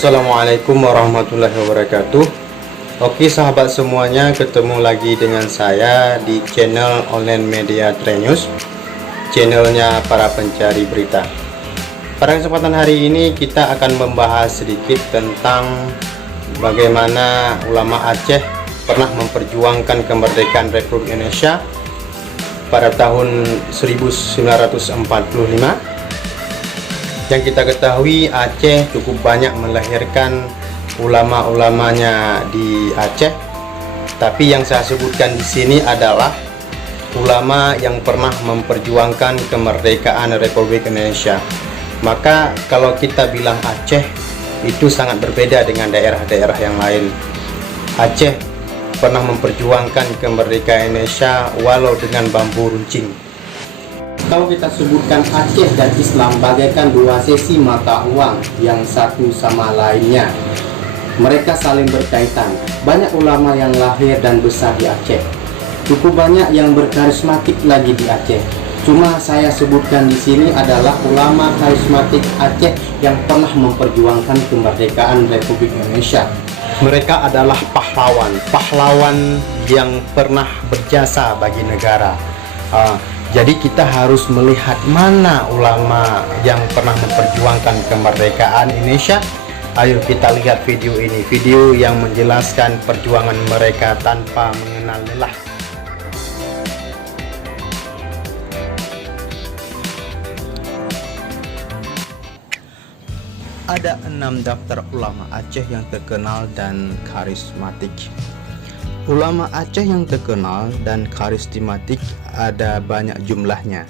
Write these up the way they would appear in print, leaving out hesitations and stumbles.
Assalamualaikum warahmatullahi wabarakatuh. Oke sahabat semuanya, ketemu lagi dengan saya di channel online media Trenews, channelnya para pencari berita. Pada kesempatan hari ini kita akan membahas sedikit tentang bagaimana ulama Aceh pernah memperjuangkan kemerdekaan Republik Indonesia pada tahun 1945. Yang kita ketahui, Aceh cukup banyak melahirkan ulama-ulamanya di Aceh. Tapi yang saya sebutkan di sini adalah ulama yang pernah memperjuangkan kemerdekaan Republik Indonesia. Maka kalau kita bilang Aceh, itu sangat berbeda dengan daerah-daerah yang lain. Aceh pernah memperjuangkan kemerdekaan Indonesia walau dengan bambu runcing. Kalau kita sebutkan Aceh dan Islam bagaikan dua sisi mata uang yang satu sama lainnya, mereka saling berkaitan. Banyak ulama yang lahir dan besar di Aceh, cukup banyak yang berkarismatik lagi di Aceh. Cuma saya sebutkan di sini adalah ulama karismatik Aceh yang pernah memperjuangkan kemerdekaan Republik Indonesia. Mereka adalah pahlawan yang pernah berjasa bagi negara. Jadi kita harus melihat mana ulama yang pernah memperjuangkan kemerdekaan Indonesia. Ayo kita lihat video ini, video yang menjelaskan perjuangan mereka tanpa mengenal lelah. Ada 6 daftar ulama Aceh yang terkenal dan karismatik. Ulama Aceh yang terkenal dan karismatik ada banyak jumlahnya.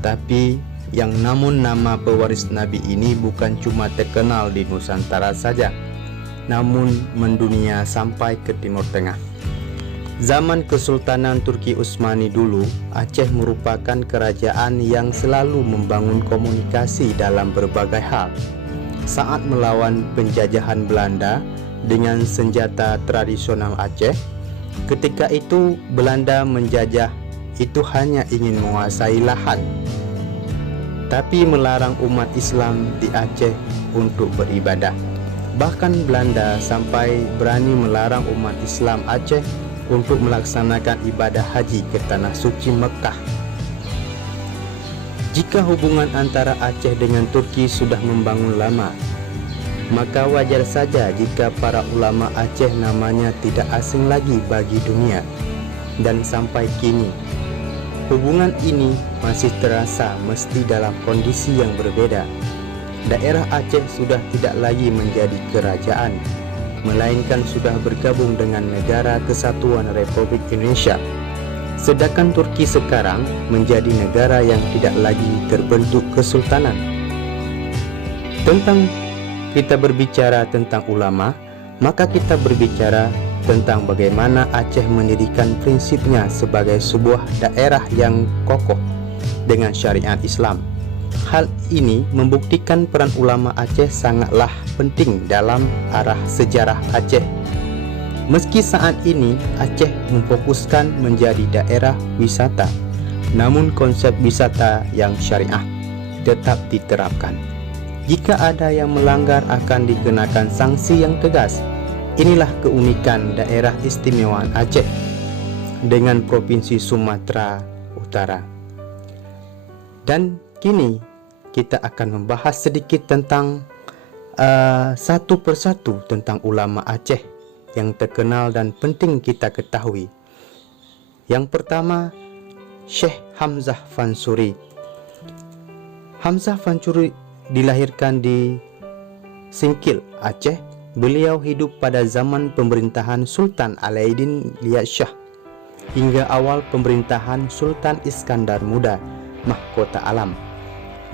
Tapi yang namun nama pewaris Nabi ini bukan cuma terkenal di Nusantara saja, namun mendunia sampai ke Timur Tengah. Zaman Kesultanan Turki Utsmani dulu, Aceh merupakan kerajaan yang selalu membangun komunikasi dalam berbagai hal. Saat melawan penjajahan Belanda dengan senjata tradisional Aceh, ketika itu Belanda menjajah itu hanya ingin menguasai lahan, tapi melarang umat Islam di Aceh untuk beribadah. Bahkan Belanda sampai berani melarang umat Islam Aceh untuk melaksanakan ibadah haji ke tanah suci Mekah. Jika hubungan antara Aceh dengan Turki sudah membangun lama, maka wajar saja jika para ulama Aceh namanya tidak asing lagi bagi dunia. Dan sampai kini, hubungan ini masih terasa meski dalam kondisi yang berbeda. Daerah Aceh sudah tidak lagi menjadi kerajaan, melainkan sudah bergabung dengan Negara Kesatuan Republik Indonesia. Sedangkan Turki sekarang menjadi negara yang tidak lagi terbentuk kesultanan. Kita berbicara tentang ulama, maka kita berbicara tentang bagaimana Aceh mendirikan prinsipnya sebagai sebuah daerah yang kokoh dengan syariat Islam. Hal ini membuktikan peran ulama Aceh sangatlah penting dalam arah sejarah Aceh. Meski saat ini Aceh memfokuskan menjadi daerah wisata, namun konsep wisata yang syariah tetap diterapkan. Jika ada yang melanggar akan dikenakan sanksi yang tegas. Inilah keunikan daerah istimewa Aceh dengan Provinsi Sumatera Utara. Dan kini kita akan membahas sedikit tentang satu persatu tentang ulama Aceh yang terkenal dan penting kita ketahui. Yang pertama, Syekh Hamzah Fansuri. Hamzah Fansuri dilahirkan di Singkil, Aceh. Beliau hidup pada zaman pemerintahan Sultan Alauddin Liat Shah hingga awal pemerintahan Sultan Iskandar Muda, Mahkota Alam.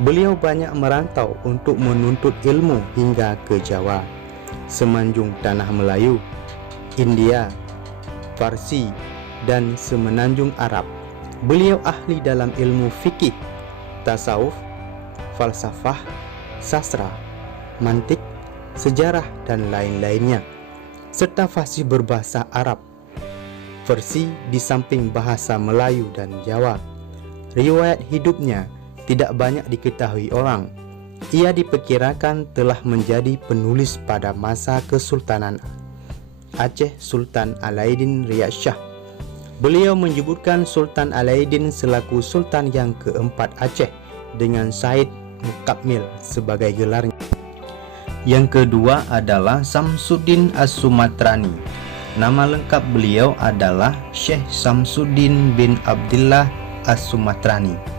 Beliau banyak merantau untuk menuntut ilmu hingga ke Jawa, Semenanjung Tanah Melayu, India, Farsi, dan Semenanjung Arab. Beliau ahli dalam ilmu fikih, tasawuf, falsafah, sastra, mantik, sejarah, dan lain-lainnya, serta fasih berbahasa Arab. Versi di samping bahasa Melayu dan Jawa. Riwayat hidupnya tidak banyak diketahui orang. Ia diperkirakan telah menjadi penulis pada masa Kesultanan Aceh Sultan Alaiddin Riyad Shah. Beliau menyebutkan Sultan Alaiddin selaku Sultan yang keempat Aceh dengan Said Mukamil sebagai gelarnya. Yang kedua adalah Samsuddin As-Sumatrani. Nama lengkap beliau adalah Syekh Samsuddin bin Abdullah As-Sumatrani.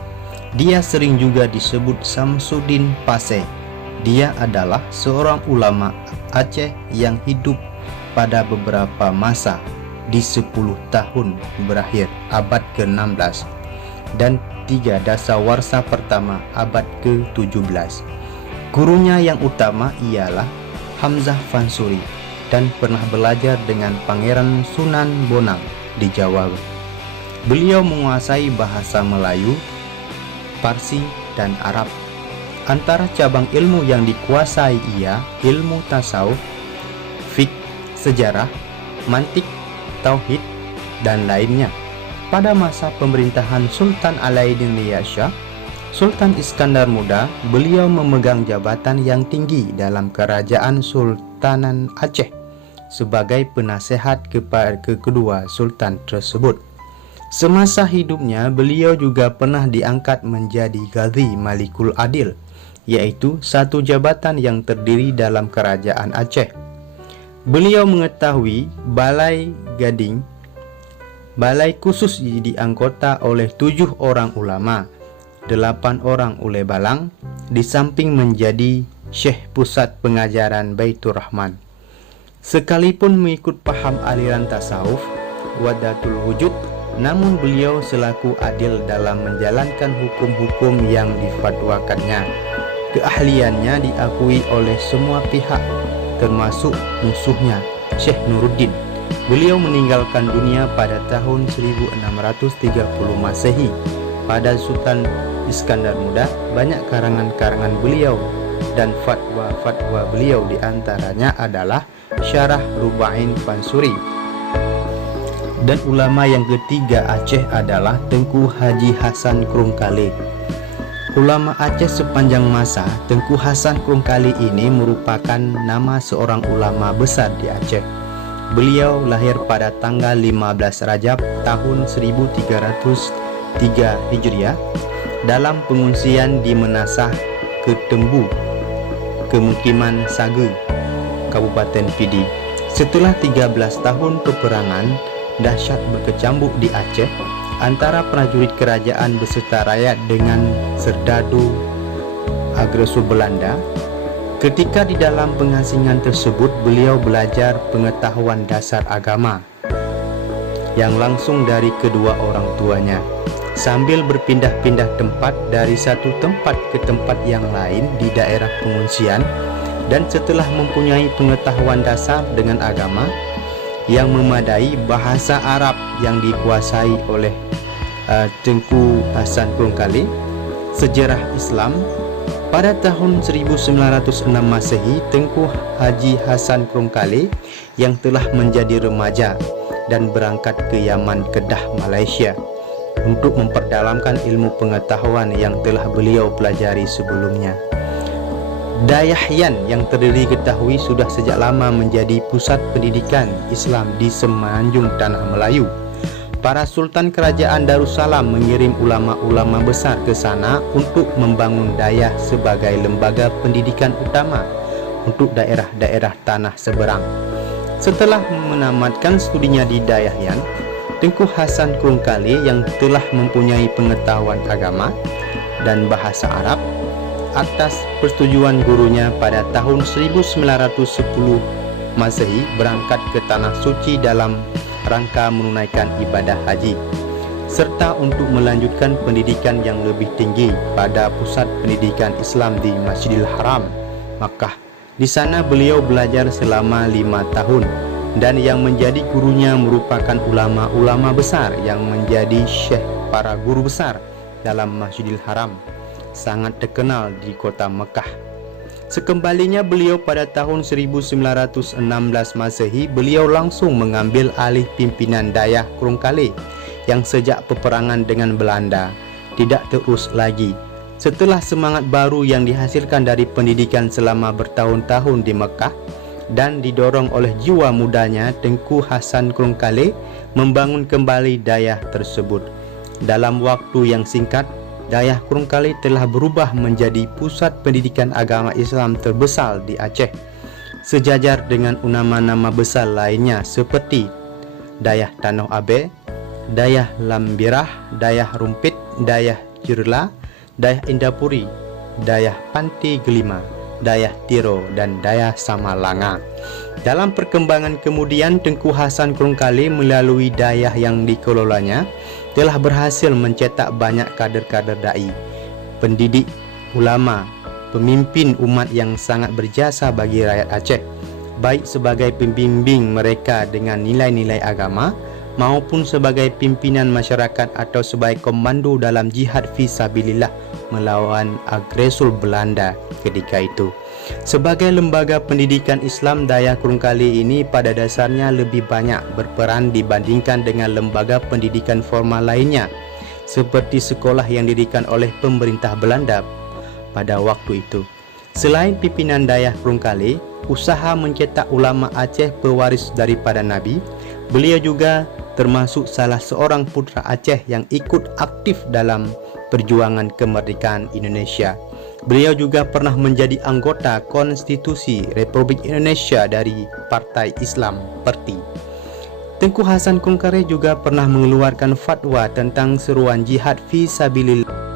Dia sering juga disebut Samsuddin Paseh. Dia adalah seorang ulama Aceh yang hidup pada beberapa masa di 10 tahun berakhir abad ke-16 dan 3 dasawarsa pertama abad ke-17. Gurunya yang utama ialah Hamzah Fansuri dan pernah belajar dengan Pangeran Sunan Bonang di Jawa. Beliau menguasai bahasa Melayu, Parsi, dan Arab. Antara cabang ilmu yang dikuasai ia ilmu tasawuf, fiqh, sejarah, mantik, tauhid, dan lainnya. Pada masa pemerintahan Sultan Alaiddin Riyad Shah, Sultan Iskandar Muda, beliau memegang jabatan yang tinggi dalam kerajaan Sultanan Aceh sebagai penasehat kepada kedua sultan tersebut. Semasa hidupnya, beliau juga pernah diangkat menjadi Ghazi Malikul Adil, yaitu satu jabatan yang terdiri dalam kerajaan Aceh. Beliau mengetahui Balai Gading, balai khusus dianggota oleh 7 orang ulama, 8 orang ulil balang, di samping menjadi Syekh Pusat Pengajaran Baitur Rahman. Sekalipun mengikut paham aliran tasawuf Wahdatul Wujud, namun beliau selaku adil dalam menjalankan hukum-hukum yang difatwakannya. Keahliannya diakui oleh semua pihak, termasuk musuhnya Syekh Nuruddin. Beliau meninggalkan dunia pada tahun 1630 Masehi. Pada Sultan Iskandar Muda, banyak karangan-karangan beliau dan fatwa-fatwa beliau, diantaranya adalah Syarah Rubain Fansuri. Dan ulama yang ketiga Aceh adalah Tengku Haji Hasan Krungkali. Ulama Aceh sepanjang masa, Tengku Hasan Krungkali ini merupakan nama seorang ulama besar di Aceh. Beliau lahir pada tanggal 15 Rajab tahun 1303 Hijriah dalam pengungsian di Menasah Ketembu, Kemukiman Sage, Kabupaten Pidi. Setelah 13 tahun peperangan dahsyat berkecambuk di Aceh antara prajurit kerajaan beserta rakyat dengan serdadu agresor Belanda. Ketika di dalam pengasingan tersebut, beliau belajar pengetahuan dasar agama yang langsung dari kedua orang tuanya, sambil berpindah-pindah tempat dari satu tempat ke tempat yang lain di daerah pengungsian. Dan setelah mempunyai pengetahuan dasar dengan agama yang memadai, bahasa Arab yang dikuasai oleh Tengku Hasan Krungkali, sejarah Islam, pada tahun 1906 Masehi, Tengku Haji Hasan Krungkali yang telah menjadi remaja dan berangkat ke Yaman, Kedah, Malaysia untuk memperdalamkan ilmu pengetahuan yang telah beliau pelajari sebelumnya. Dayahyan yang terdiri ketahui sudah sejak lama menjadi pusat pendidikan Islam di semenanjung tanah Melayu. Para sultan kerajaan Darussalam mengirim ulama-ulama besar ke sana untuk membangun Dayah sebagai lembaga pendidikan utama untuk daerah-daerah tanah seberang. Setelah menamatkan studinya di Dayahyan, Tengku Hasan Krungkali yang telah mempunyai pengetahuan agama dan bahasa Arab, atas persetujuan gurunya pada tahun 1910 Masehi berangkat ke Tanah Suci dalam rangka menunaikan ibadah haji, serta untuk melanjutkan pendidikan yang lebih tinggi pada pusat pendidikan Islam di Masjidil Haram, Makkah. Di sana beliau belajar selama 5 tahun, dan yang menjadi gurunya merupakan ulama-ulama besar yang menjadi syekh para guru besar dalam Masjidil Haram, sangat terkenal di kota Mekah. Sekembalinya beliau pada tahun 1916 Masehi, beliau langsung mengambil alih pimpinan Dayah Krungkali yang sejak peperangan dengan Belanda tidak terus lagi Setelah semangat baru yang dihasilkan dari pendidikan selama bertahun-tahun di Mekah dan didorong oleh jiwa mudanya, Tengku Hasan Krungkale membangun kembali Dayah tersebut. Dalam waktu yang singkat, Dayah Krungkale telah berubah menjadi pusat pendidikan agama Islam terbesar di Aceh, sejajar dengan nama-nama besar lainnya seperti Dayah Tanoh Abe, Dayah Lambirah, Dayah Rumpit, Dayah Jirla, Dayah Indapuri, Dayah Panti Gelima, Dayah Tiro, dan Dayah Samalanga. Dalam perkembangan kemudian, Tengku Hasan Krungkale melalui dayah yang dikelolanya telah berhasil mencetak banyak kader-kader dai, pendidik, ulama, pemimpin umat yang sangat berjasa bagi rakyat Aceh, baik sebagai pembimbing mereka dengan nilai-nilai agama maupun sebagai pimpinan masyarakat atau sebagai komando dalam jihad fisabilillah melawan agresor Belanda ketika itu. Sebagai lembaga pendidikan Islam, Dayah Krungkale ini pada dasarnya lebih banyak berperan dibandingkan dengan lembaga pendidikan formal lainnya seperti sekolah yang didirikan oleh pemerintah Belanda pada waktu itu. Selain pimpinan Dayah Krungkale, usaha mencetak ulama Aceh pewaris daripada Nabi, beliau juga termasuk salah seorang putra Aceh yang ikut aktif dalam perjuangan kemerdekaan Indonesia. Beliau juga pernah menjadi anggota Konstitusi Republik Indonesia dari Partai Islam Perti. Tengku Hasan Krungkale juga pernah mengeluarkan fatwa tentang seruan jihad fisabilillah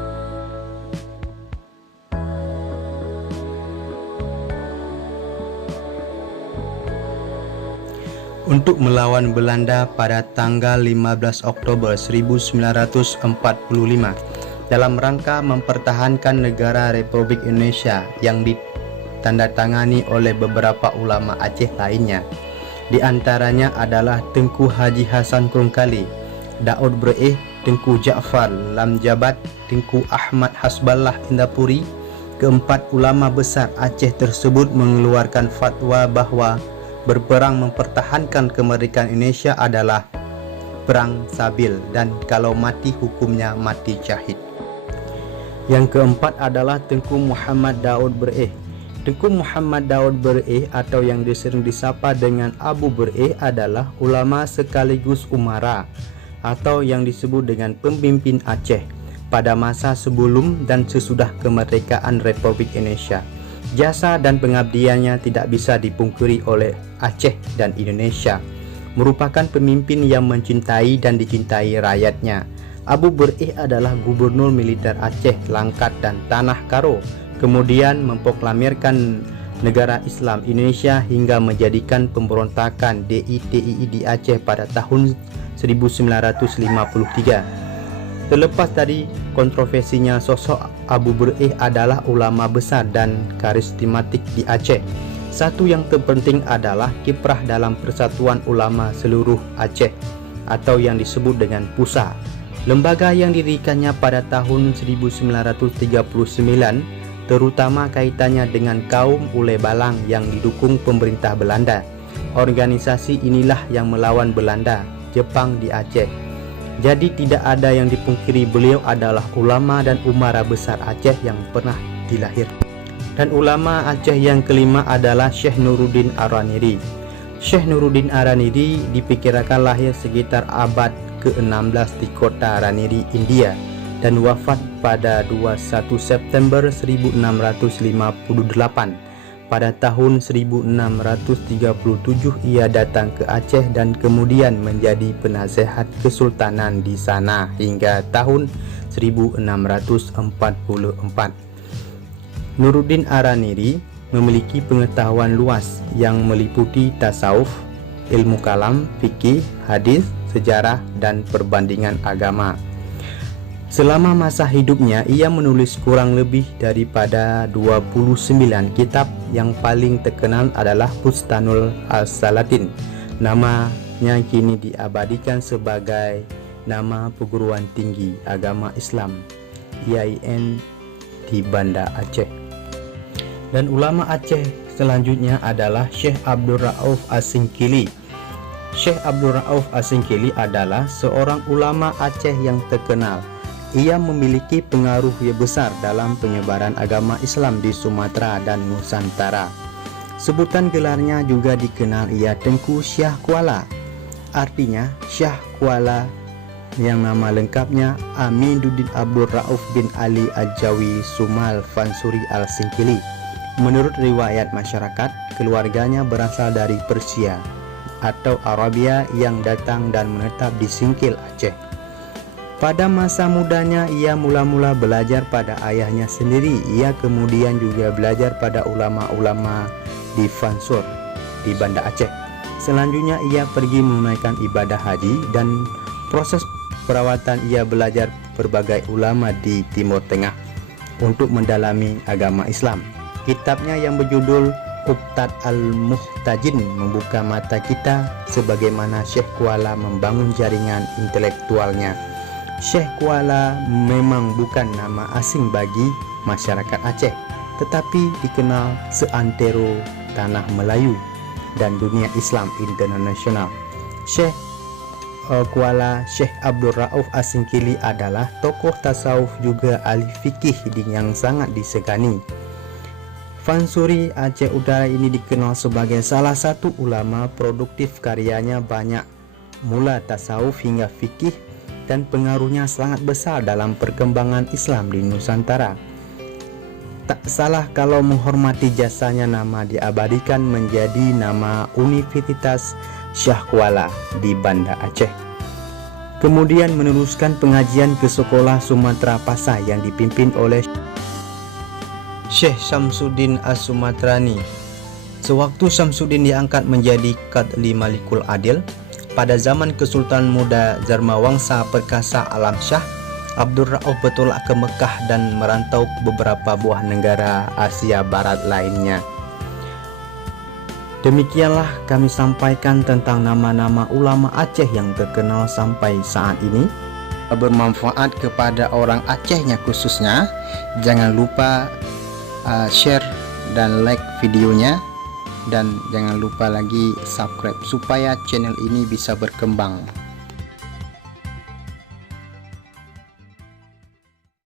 untuk melawan Belanda pada tanggal 15 Oktober 1945 dalam rangka mempertahankan negara Republik Indonesia yang ditandatangani oleh beberapa ulama Aceh lainnya. Di antaranya adalah Tengku Haji Hasan Krungkale, Daud Bre'eh, Tengku Ja'far Lamjabat, Tengku Ahmad Hasballah Indapuri. Keempat ulama besar Aceh tersebut mengeluarkan fatwa bahwa berperang mempertahankan kemerdekaan Indonesia adalah perang sabil dan kalau mati hukumnya mati syahid. Yang keempat adalah Tengku Muhammad Daud Bre'eh. Tengku Muhammad Daud Bre'eh atau yang sering disapa dengan Abu Bre'eh adalah ulama sekaligus umara atau yang disebut dengan pemimpin Aceh pada masa sebelum dan sesudah kemerdekaan Republik Indonesia. Jasa dan pengabdiannya tidak bisa dipungkiri oleh Aceh dan Indonesia. Merupakan pemimpin yang mencintai dan dicintai rakyatnya. Abu Bre'eh adalah gubernur militer Aceh, Langkat, dan Tanah Karo. Kemudian memproklamirkan negara Islam Indonesia hingga menjadikan pemberontakan DITII di Aceh pada tahun 1953. Terlepas dari kontroversinya, sosok Abu Bre'eh adalah ulama besar dan karismatik di Aceh. Satu yang terpenting adalah kiprah dalam Persatuan Ulama Seluruh Aceh atau yang disebut dengan PUSA. Lembaga yang didirikannya pada tahun 1939 terutama kaitannya dengan kaum Ule Balang yang didukung pemerintah Belanda. Organisasi inilah yang melawan Belanda, Jepang di Aceh. Jadi tidak ada yang dipungkiri beliau adalah ulama dan umara besar Aceh yang pernah dilahirkan. Dan ulama Aceh yang kelima adalah Syekh Nuruddin Araniri. Syekh Nuruddin Araniri diperkirakan lahir sekitar abad ke-16 di kota Araniri, India dan wafat pada 21 September 1658. Pada tahun 1637 ia datang ke Aceh dan kemudian menjadi penasehat kesultanan di sana hingga tahun 1644. Nuruddin Araniri memiliki pengetahuan luas yang meliputi tasawuf, ilmu kalam, fikih, hadis, sejarah, dan perbandingan agama. Selama masa hidupnya, ia menulis kurang lebih daripada 29 kitab. Yang paling terkenal adalah Bustanul As-Salatin. Namanya kini diabadikan sebagai nama perguruan tinggi agama Islam IAIN di Banda Aceh. Dan ulama Aceh selanjutnya adalah Syekh Abdul Rauf Asingkili. Syekh Abdul Rauf Asingkili adalah seorang ulama Aceh yang terkenal. Ia memiliki pengaruh yang besar dalam penyebaran agama Islam di Sumatera dan Nusantara. Sebutan gelarnya juga dikenal ia Tengku Syah Kuala. Artinya Syah Kuala, yang nama lengkapnya Aminuddin Abdul Rauf bin Ali Al-Jawi Sumal Fansuri Al-Singkili. Menurut riwayat masyarakat, keluarganya berasal dari Persia atau Arabia yang datang dan menetap di Singkil, Aceh. Pada masa mudanya ia mula-mula belajar pada ayahnya sendiri. Ia kemudian juga belajar pada ulama-ulama di Fansur di Banda Aceh. Selanjutnya ia pergi menunaikan ibadah haji dan proses perawatan ia belajar berbagai ulama di Timur Tengah untuk mendalami agama Islam. Kitabnya yang berjudul Ubtat Al-Muhtajin membuka mata kita sebagaimana Syekh Kuala membangun jaringan intelektualnya. Syekh Kuala memang bukan nama asing bagi masyarakat Aceh, tetapi dikenal seantero tanah Melayu dan dunia Islam internasional. Syekh Kuala Syekh Abdul Rauf As-Singkili adalah tokoh tasawuf juga ahli fikih yang sangat disegani. Fansuri Aceh Utara ini dikenal sebagai salah satu ulama produktif. Karyanya banyak, mula tasawuf hingga fikih, dan pengaruhnya sangat besar dalam perkembangan Islam di Nusantara. Tak salah kalau menghormati jasanya nama diabadikan menjadi nama Universitas Syah Kuala di Banda Aceh. Kemudian meneruskan pengajian ke sekolah Sumatera Pasai yang dipimpin oleh Syekh Syamsuddin As-Sumatrani. Sewaktu Syamsuddin diangkat menjadi Qadli Malikul Adil pada zaman Kesultanan Muda Zarmawangsa Perkasa Alam Syah, Abdul Rauf bertolak ke Mekah dan merantau ke beberapa buah negara Asia Barat lainnya. Demikianlah kami sampaikan tentang nama-nama ulama Aceh yang terkenal sampai saat ini. Bermanfaat kepada orang Acehnya khususnya. Jangan lupa share dan like videonya, dan jangan lupa lagi subscribe supaya channel ini bisa berkembang.